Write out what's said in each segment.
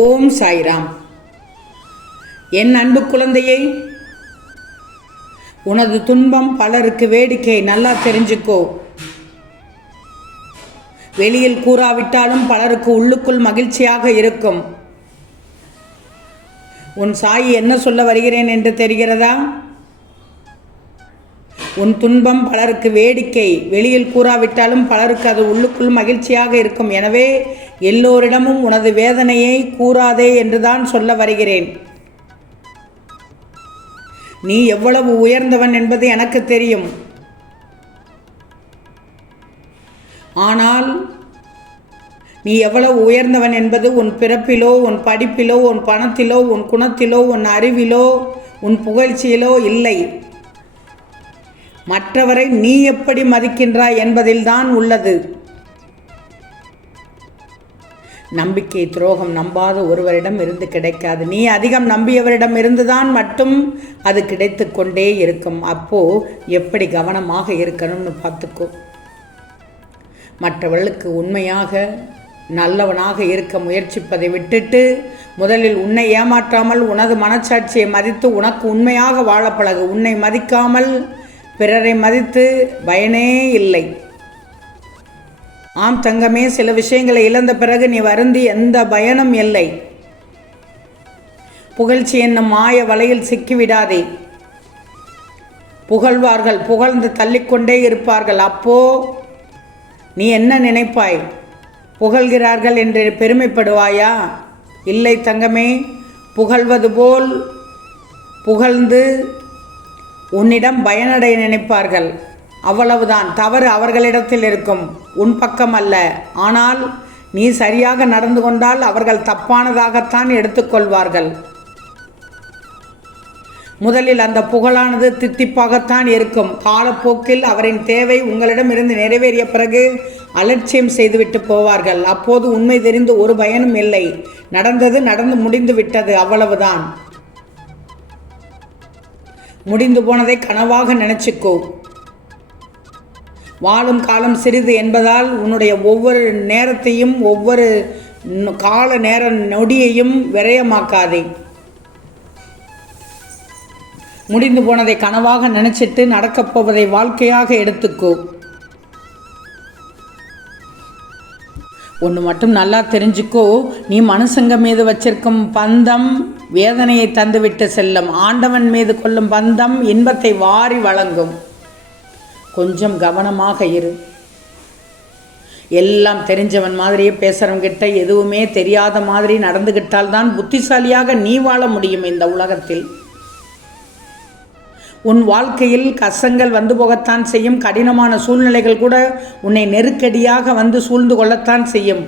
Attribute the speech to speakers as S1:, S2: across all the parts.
S1: ஓம் சாய்ராம். என் அன்பு குழந்தையை உனது துன்பம் பலருக்கு வேடிக்கை நல்லா தெரிஞ்சுக்கோ. வெளியில் கூறாவிட்டாலும் பலருக்கு உள்ளுக்குள் மகிழ்ச்சியாக இருக்கும். உன் சாய் என்ன சொல்ல வருகிறேன் என்று தெரிகிறதா? உன் துன்பம் பலருக்கு வேடிக்கை வெளியில் கூறாவிட்டாலும் பலருக்கு அது உள்ளுக்குள் மகிழ்ச்சியாக இருக்கும். எனவே எல்லோரிடமும் உனது வேதனையை கூறாதே என்றுதான் சொல்ல வருகிறேன். நீ எவ்வளவு உயர்ந்தவன் என்பது எனக்கு தெரியும். ஆனால் நீ எவ்வளவு உயர்ந்தவன் என்பது உன் பிறப்பிலோ உன் படிப்பிலோ உன் பணத்திலோ உன் குணத்திலோ உன் அறிவிலோ உன் புகழ்ச்சியிலோ இல்லை. மற்றவரை நீ எப்படி மதிக்கின்றாய் என்பதில்தான் உள்ளது. நம்பிக்கை துரோகம் நம்பாத ஒருவரிடம் இருந்து கிடைக்காது. நீ அதிகம் நம்பியவரிடம் இருந்துதான் மட்டும் அது கிடைத்து கொண்டே இருக்கும். அப்போ எப்படி கவனமாக இருக்கணும்னு பார்த்துக்கோ. மற்றவர்களுக்கு உண்மையாக நல்லவனாக இருக்க முயற்சிப்பதை விட்டுட்டு முதலில் உன்னை ஏமாற்றாமல் உனது மனச்சாட்சியை மதித்து உனக்கு உண்மையாக வாழ பழகு உன்னை மதிக்காமல் பிறரை மதித்து பயனே இல்லை. ஆம் தங்கமே சில விஷயங்களை இழந்த பிறகு நீ வருந்தி எந்த பயனும் இல்லை. புகழ்ச்சி என்னும் மாய வலையில் சிக்கிவிடாதே. புகழ்வார்கள் புகழ்ந்து தள்ளிக்கொண்டே இருப்பார்கள். அப்போ நீ என்ன நினைப்பாய்? புகழ்கிறார்கள் என்று பெருமைப்படுவாயா? இல்லை தங்கமே புகழ்வது போல் புகழ்ந்து உன்னிடம் பயனடைய நினைப்பார்கள். அவ்வளவுதான். தவறு அவர்களிடத்தில் இருக்கும். உன் பக்கம் அல்ல. ஆனால் நீ சரியாக நடந்து கொண்டால் அவர்கள் தப்பானதாகத்தான் எடுத்துக்கொள்வார்கள். முதலில் அந்த புகழானது தித்திப்பாகத்தான் இருக்கும். காலப்போக்கில் அவரின் தேவை உங்களிடமிருந்து நிறைவேறிய பிறகு அலட்சியம் செய்துவிட்டு போவார்கள். அப்போது உண்மை தெரிந்து ஒரு பயனும் இல்லை. நடந்தது நடந்து முடிந்து விட்டது. அவ்வளவுதான். முடிந்து போனதை கனவாக நினைச்சுக்கோ. வாழும் காலம் சிறிது என்பதால் உன்னுடைய ஒவ்வொரு நேரத்தையும் ஒவ்வொரு கால நேர நொடியையும் விரயமாக்காதே. முடிந்து போனதை கனவாக நினைச்சிட்டு நடக்கப் போவதை வாழ்க்கையாக எடுத்துக்கோ. ஒன்று மட்டும் நல்லா தெரிஞ்சுக்கோ. நீ மனுஷங்க மீது வச்சிருக்கும் பந்தம் வேதனையை தந்துவிட்டு செல்லும். ஆண்டவன் மீது கொள்ளும் பந்தம் இன்பத்தை வாரி வழங்கும். கொஞ்சம் கவனமாக இரு. எல்லாம் தெரிஞ்சவன் மாதிரியே பேசுகிறவங்கிட்ட எதுவுமே தெரியாத மாதிரி நடந்துக்கிட்டால் தான் புத்திசாலியாக நீ வாழ முடியும் இந்த உலகத்தில். உன் வாழ்க்கையில் கஷ்டங்கள் வந்து போகத்தான் செய்யும். கடினமான சூழ்நிலைகள் கூட உன்னை நெருக்கடியாக வந்து சூழ்ந்து கொள்ளத்தான் செய்யும்.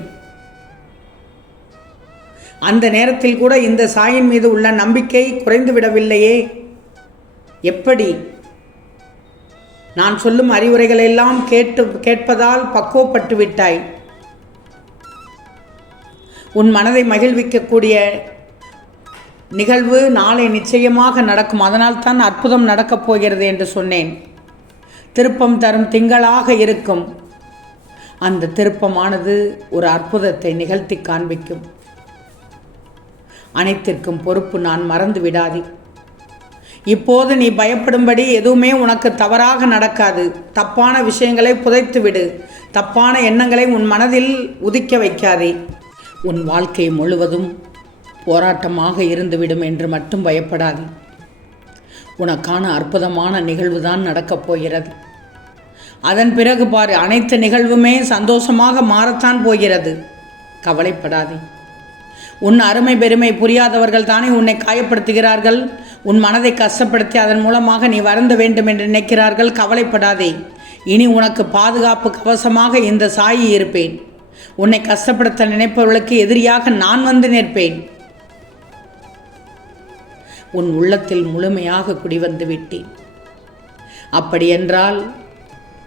S1: அந்த நேரத்தில் கூட இந்த சாயின் மீது உள்ள நம்பிக்கை குறைந்து விடவில்லையே எப்படி? நான் சொல்லும் அறிவுரைகளெல்லாம் கேட்டு கேட்பதால் பக்குவப்பட்டு விட்டாய். உன் மனதை மகிழ்விக்கக்கூடிய நிகழ்வு நாளை நிச்சயமாக நடக்கும். அதனால் தான் அற்புதம் நடக்கப் போகிறது என்று சொன்னேன். திருப்பம் தரும் திங்களாக இருக்கும். அந்த திருப்பமானது ஒரு அற்புதத்தை நிகழ்த்தி காண்பிக்கும். அனைத்திற்கும் பொறுப்பு நான் மறந்து விடாதே. இப்போது நீ பயப்படும்படி எதுவுமே உனக்கு தவறாக நடக்காது. தப்பான விஷயங்களை புதைத்து விடு தப்பான எண்ணங்களை உன் மனதில் உதிக்க வைக்காதே. உன் வாழ்க்கை முழுவதும் போராட்டமாக இருந்துவிடும் என்று மட்டும் பயப்படாது. உனக்கான அற்புதமான நிகழ்வு தான் நடக்கப் போகிறது. அதன் பிறகு பாரு அனைத்து நிகழ்வுமே சந்தோஷமாக மாறத்தான் போகிறது. கவலைப்படாதே. உன் அருமை பெருமை புரியாதவர்கள் தானே உன்னை காயப்படுத்துகிறார்கள்? உன் மனதை கஷ்டப்படுத்தி அதன் மூலமாக நீ வருந்த வேண்டும் என்று நினைக்கிறார்கள். கவலைப்படாதே. இனி உனக்கு பாதுகாப்பு கவசமாக இந்த சாயி இருப்பேன். உன்னை கஷ்டப்படுத்த நினைப்பவர்களுக்கு எதிரியாக நான் வந்து நிற்பேன். உன் உள்ளத்தில் முழுமையாக குடிவந்து விட்டேன். அப்படியென்றால்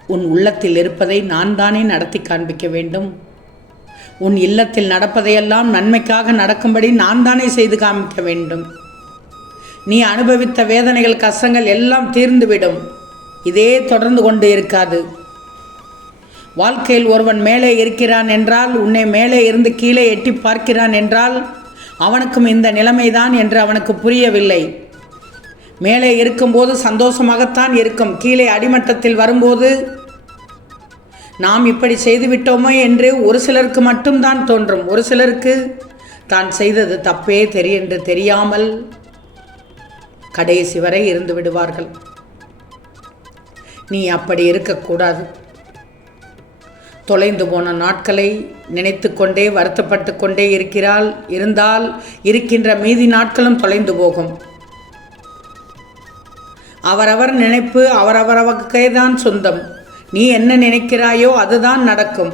S1: உன் உள்ளத்தில் இருப்பதை நான் தானே நடத்தி காண்பிக்க வேண்டும். உன் இல்லத்தில் நடப்பதையெல்லாம் நன்மைக்காக நடக்கும்படி நான் தானே செய்து காமிக்க வேண்டும். நீ அனுபவித்த வேதனைகள் கஷ்டங்கள் எல்லாம் தீர்ந்துவிடும். இதே தொடர்ந்து கொண்டு இருக்காது. வாழ்க்கையில் ஒருவன் மேலே இருக்கிறான் என்றால் உன்னை மேலே இருந்து கீழே எட்டி பார்க்கிறான் என்றால் அவனுக்கும் இந்த நிலைமைதான் என்று அவனுக்கு புரியவில்லை. மேலே இருக்கும்போது சந்தோஷமாகத்தான் இருக்கும். கீழே அடிமட்டத்தில் வரும்போது நாம் இப்படி செய்துவிட்டோமோ என்று ஒரு சிலருக்கு மட்டும்தான் தோன்றும். ஒரு சிலருக்கு தான் செய்தது தப்பே தெரியென்று தெரியாமல் கடைசி வரை இருந்து விடுவார்கள். நீ அப்படி இருக்கக்கூடாது. தொலைந்து போன நாட்களை நினைத்து கொண்டே வருத்தப்பட்டு கொண்டே இருக்கிறாள். இருந்தால் இருக்கின்ற மீதி நாட்களும் தொலைந்து போகும். அவரவர் நினைப்பு அவரவரவக்கே தான் சொந்தம். நீ என்ன நினைக்கிறாயோ அதுதான் நடக்கும்.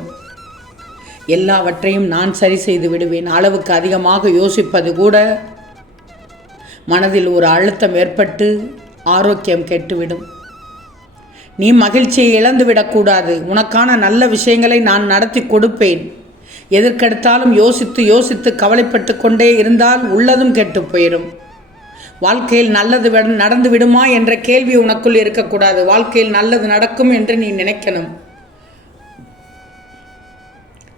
S1: எல்லாவற்றையும் நான் சரி செய்து விடுவேன். அளவுக்கு அதிகமாக யோசிப்பது கூட மனதில் ஒரு அழுத்தம் ஏற்பட்டு ஆரோக்கியம் கெட்டுவிடும். நீ மகிழ்ச்சியை இழந்து விடக்கூடாது. உனக்கான நல்ல விஷயங்களை நான் நடத்தி கொடுப்பேன். எதற்கெடுத்தாலும் யோசித்து யோசித்து கவலைப்பட்டு கொண்டே இருந்தால் உள்ளதும் கெட்டு போயிடும் வாழ்க்கையில் நல்லது விட- நடந்து விடுமா என்ற கேள்வி உனக்குள் இருக்கக்கூடாது. வாழ்க்கையில் நல்லது நடக்கும் என்று நீ நினைக்கணும்.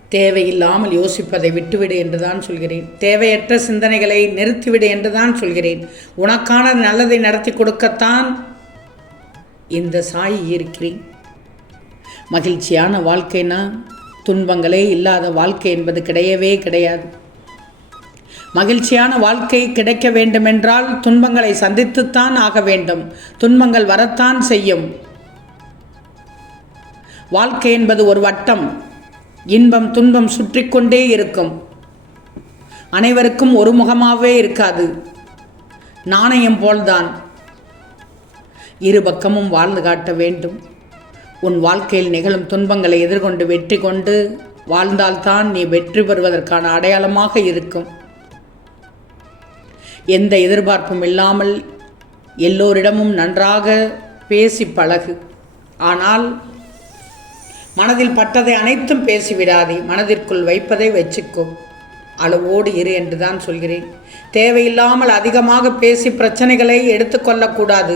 S1: தேவையில்லாமல் யோசிப்பதை விட்டுவிடு என்றுதான் சொல்கிறேன். தேவையற்ற சிந்தனைகளை நிறுத்திவிடு என்றுதான் சொல்கிறேன். உனக்கான நல்லதை நடத்தி கொடுக்கத்தான் இந்த சாய் இருக்கிறேன். மகிழ்ச்சியான வாழ்க்கைனா துன்பங்களே இல்லாத வாழ்க்கை என்பது கிடையவே கிடையாது. மகிழ்ச்சியான வாழ்க்கை கிடைக்க வேண்டுமென்றால் துன்பங்களை சந்தித்துத்தான் ஆக வேண்டும். துன்பங்கள் வரத்தான் செய்யும். வாழ்க்கை என்பது ஒரு வட்டம். இன்பம் துன்பம் சுற்றி கொண்டே இருக்கும். அனைவருக்கும் ஒரு முகமாகவே இருக்காது. நாணயம் போல்தான். இரு பக்கமும் வாழ்ந்து காட்ட வேண்டும். உன் வாழ்க்கையில் நிகழும் துன்பங்களை எதிர்கொண்டு வெற்றி கொண்டு வாழ்ந்தால்தான் நீ வெற்றி பெறுவதற்கான அடையாளமாக இருக்கும். எந்த எதிர்பார்ப்பும் இல்லாமல் எல்லோரிடமும் நன்றாக பேசி பழகு. ஆனால் மனதில் பட்டதை அனைத்தும் பேசிவிடாதே மனதிற்குள் வைப்பதை வச்சுக்கோ. அளவோடு இரு என்று தான் சொல்கிறேன். தேவையில்லாமல் அதிகமாக பேசி பிரச்சனைகளை எடுத்துக்கொள்ளக்கூடாது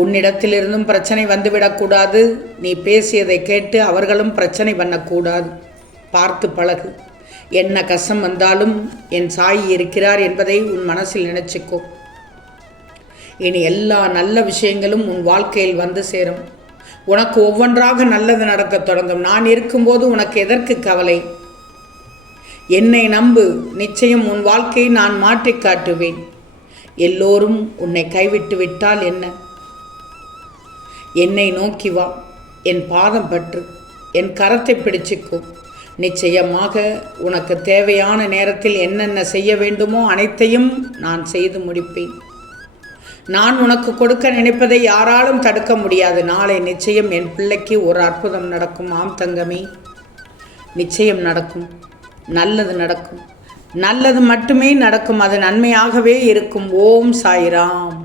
S1: உன்னிடத்திலிருந்தும் பிரச்சனை வந்துவிடக்கூடாது நீ பேசியதை கேட்டு அவர்களும் பிரச்சனை பண்ணக்கூடாது. பார்த்து பழகு. என்ன கஷ்டம் வந்தாலும் என் சாய் இருக்கிறார் என்பதை உன் மனசில் நினைச்சுக்கோ. இனி எல்லா நல்ல விஷயங்களும் உன் வாழ்க்கையில் வந்து சேரும். உனக்கு ஒவ்வொன்றாக நல்லது நடக்க தொடங்கும். நான் இருக்கும்போது உனக்கு எதற்கு கவலை? என்னை நம்பு. நிச்சயம் உன் வாழ்க்கையை நான் மாற்றி காட்டுவேன். எல்லோரும் உன்னை கைவிட்டு விட்டால் என்ன? என்னை நோக்கி வா. என் பாதம் பற்று. என் கரத்தை பிடிச்சுக்கோ. நிச்சயமாக உனக்கு தேவையான நேரத்தில் என்னென்ன செய்ய வேண்டுமோ அனைத்தையும் நான் செய்து முடிப்பேன். நான் உனக்கு கொடுக்க நினைப்பதை யாராலும் தடுக்க முடியாது. நாளை நிச்சயம் என் பிள்ளைக்கு ஒரு அற்புதம் நடக்கும். ஆம் தங்கமே நிச்சயம் நடக்கும். நல்லது நடக்கும். நல்லது மட்டுமே நடக்கும். அது நன்மையாகவே இருக்கும். ஓம் சாய்ராம்.